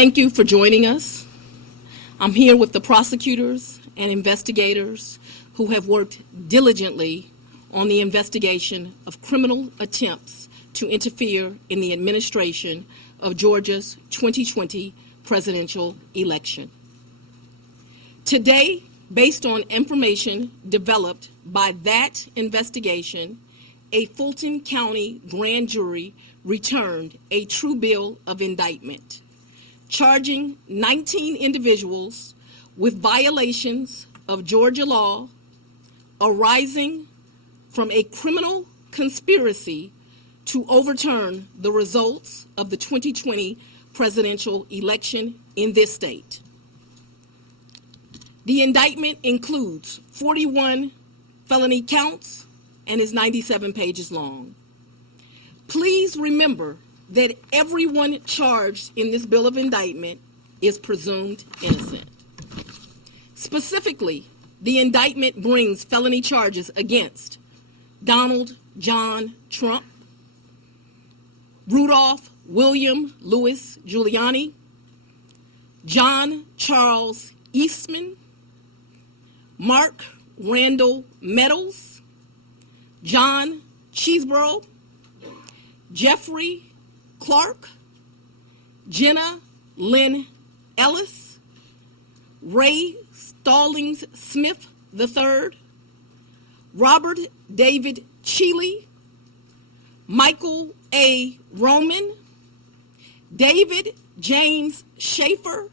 Thank you for joining us. I'm here with the prosecutors and investigators who have worked diligently on the investigation of criminal attempts to interfere in the administration of Georgia's 2020 presidential election. Today, based on information developed by that investigation, a Fulton County grand jury returned a true bill of indictment, charging 19 individuals with violations of Georgia law arising from a criminal conspiracy to overturn the results of the 2020 presidential election in this state. The indictment includes 41 felony counts and is 97 pages long. Please remember that everyone charged in this bill of indictment is presumed innocent. Specifically, the indictment brings felony charges against Donald John Trump, Rudolph William Louis Giuliani, John Charles Eastman, Mark Randall Meadows, John Cheeseborough, Jeffrey Clark, Jenna Lynn Ellis, Ray Stallings Smith III, Robert David Cheeley, Michael A. Roman, David James Schaefer,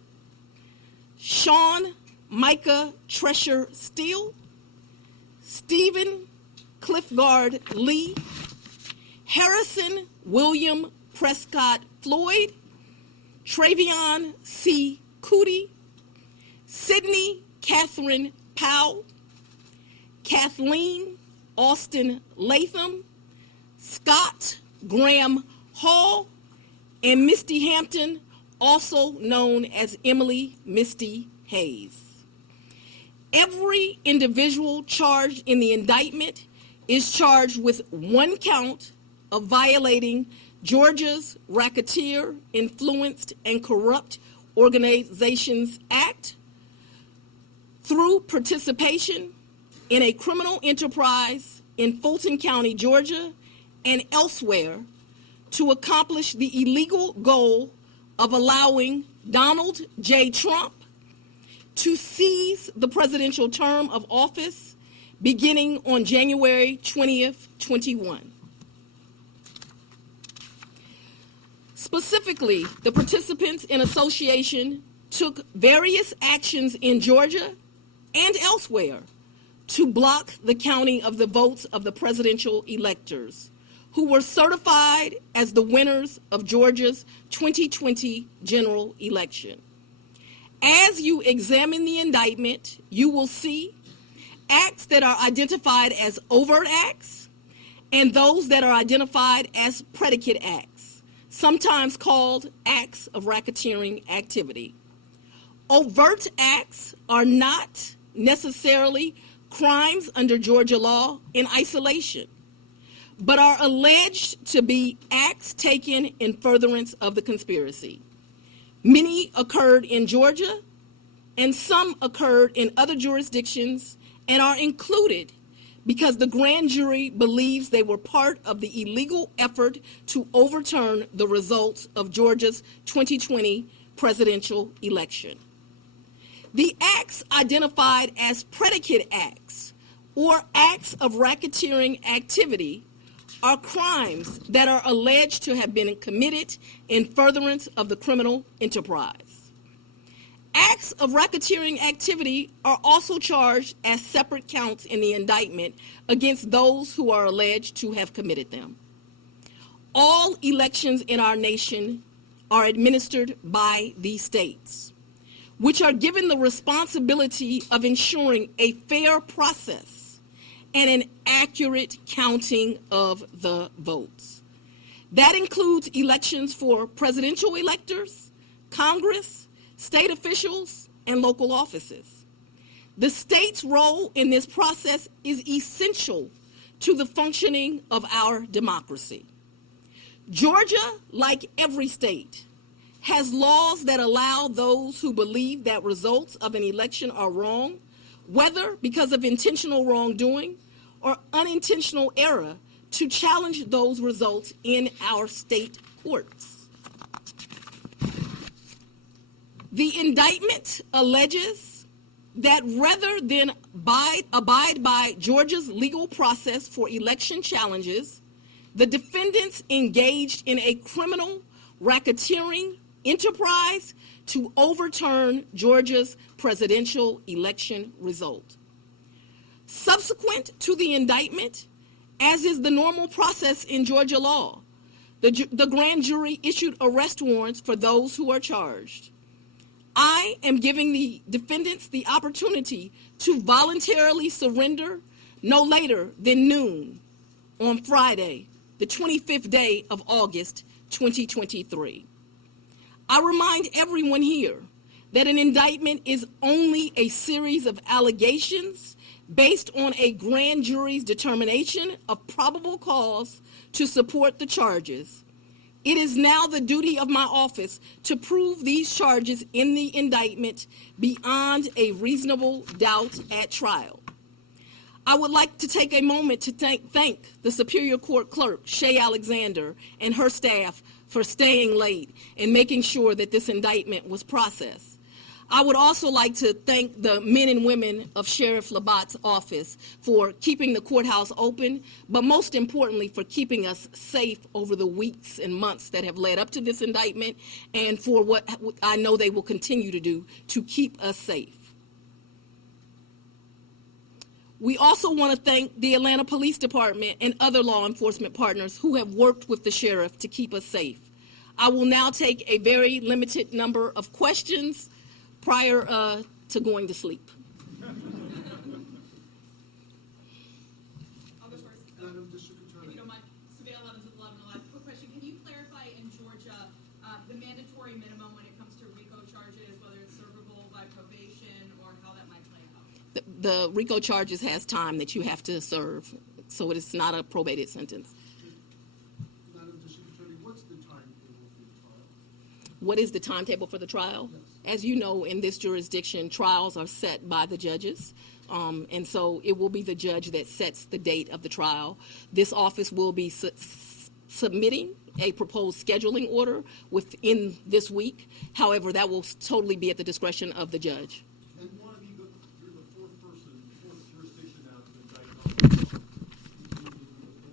Sean Micah Tresher Steele, Stephen Cliffgard Lee, Harrison William Prescott Floyd, Travion C. Cootie, Sydney Catherine Powell, Kathleen Austin Latham, Scott Graham Hall, and Misty Hampton, also known as Emily Misty Hayes. Every individual charged in the indictment is charged with one count of violating Georgia's Racketeer, Influenced, and Corrupt Organizations Act through participation in a criminal enterprise in Fulton County, Georgia, and elsewhere to accomplish the illegal goal of allowing Donald J. Trump to seize the presidential term of office beginning on January 20th, 21. Specifically, the participants in association took various actions in Georgia and elsewhere to block the counting of the votes of the presidential electors who were certified as the winners of Georgia's 2020 general election. As you examine the indictment, you will see acts that are identified as overt acts and those that are identified as predicate acts, sometimes called acts of racketeering activity. Overt acts are not necessarily crimes under Georgia law in isolation, but are alleged to be acts taken in furtherance of the conspiracy. Many occurred in Georgia, and some occurred in other jurisdictions and are included because the grand jury believes they were part of the illegal effort to overturn the results of Georgia's 2020 presidential election. The acts identified as predicate acts or acts of racketeering activity are crimes that are alleged to have been committed in furtherance of the criminal enterprise. Acts of racketeering activity are also charged as separate counts in the indictment against those who are alleged to have committed them. All elections in our nation are administered by these states, which are given the responsibility of ensuring a fair process and an accurate counting of the votes. That includes elections for presidential electors, Congress, state officials, and local offices. The state's role in this process is essential to the functioning of our democracy. Georgia, like every state, has laws that allow those who believe that results of an election are wrong, whether because of intentional wrongdoing or unintentional error, to challenge those results in our state courts. The indictment alleges that rather than abide by Georgia's legal process for election challenges, the defendants engaged in a criminal racketeering enterprise to overturn Georgia's presidential election result. Subsequent to the indictment, as is the normal process in Georgia law, the grand jury issued arrest warrants for those who are charged. I am giving the defendants the opportunity to voluntarily surrender no later than noon on Friday, the 25th day of August, 2023. I remind everyone here that an indictment is only a series of allegations based on a grand jury's determination of probable cause to support the charges. It is now the duty of my office to prove these charges in the indictment beyond a reasonable doubt at trial. I would like to take a moment to thank the Superior Court Clerk, Shay Alexander, and her staff for staying late and making sure that this indictment was processed. I would also like to thank the men and women of Sheriff Labatt's office for keeping the courthouse open, but most importantly for keeping us safe over the weeks and months that have led up to this indictment, and for what I know they will continue to do to keep us safe. We also want to thank the Atlanta Police Department and other law enforcement partners who have worked with the sheriff to keep us safe. I will now take a very limited number of questions prior to going to sleep. I'll go first. If you don't mind, Surveil 11 to 11 alive. Quick question: can you clarify in Georgia the mandatory minimum when it comes to RICO charges, whether it's servable by probation or how that might play out? The RICO charges has time that you have to serve, so it is not a probated sentence. Madam District Attorney, what's the timetable for the trial? What is the timetable for the trial? Yes. As you know, in this jurisdiction, trials are set by the judges, and so it will be the judge that sets the date of the trial. This office will be submitting a proposed scheduling order within this week. However, that will totally be at the discretion of the judge. And you're the fourth person, fourth jurisdiction now to indict on. Do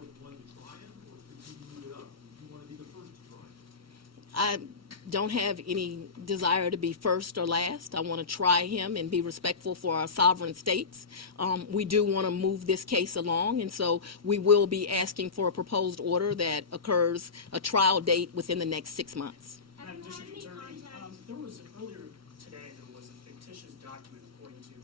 you want to try him, or continue it up? Do you want to be the first to try him? I don't have any desire to be first or last. I want to try him and be respectful for our sovereign states. We do want to move this case along, and so we will be asking for a proposed order that occurs a trial date within the next 6 months. Madam District Attorney, there was earlier today there was a fictitious document according to the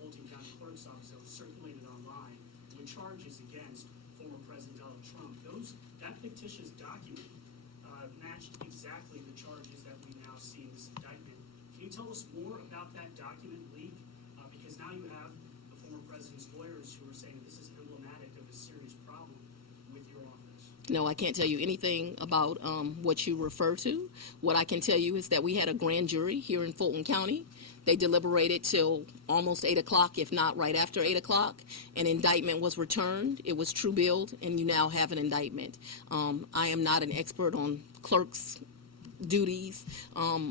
Fulton County Clerk's Office that was circulated online with charges against former President Donald Trump. That fictitious document matched exactly the charges that we now see in this indictment. Can you tell us more about that document leak? Because now you have the former president's lawyers who are saying this is emblematic of a serious problem with your office. No, I can't tell you anything about what you refer to. What I can tell you is that we had a grand jury here in Fulton County. They deliberated till almost 8 o'clock, if not right after 8 o'clock. An indictment was returned. It was true billed, and you now have an indictment. I am not an expert on clerks' duties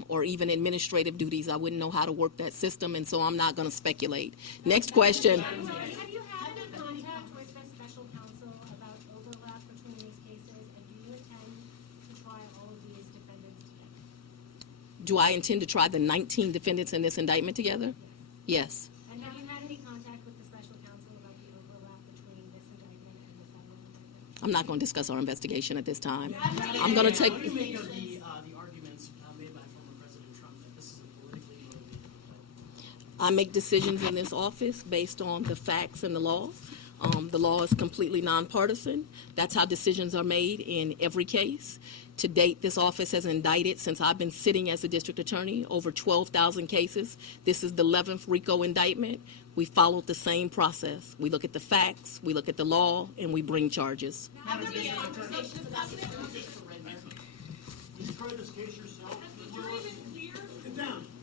or even administrative duties. I wouldn't know how to work that system, and so I'm not going to speculate. Next question. Have you had any contact with the special counsel about overlap between these cases, and do you intend to try all of these defendants together? Do I intend to try the 19 defendants in this indictment together? Yes. And have you had any contact with the special counsel about the overlap between this indictment and the federal indictment? I'm not going to discuss our investigation at this time. I'm going to take... What do you make of the arguments made by former President Trump that this is a politically motivated complaint? I make decisions in this office based on the facts and the law. The law is completely nonpartisan. That's how decisions are made in every case. To date, this office has indicted, since I've been sitting as a district attorney, over 12,000 cases. This is the 11th RICO indictment. We followed the same process. We look at the facts, we look at the law, and we bring charges. Did you try this case yourself? we're even clear. Sit down.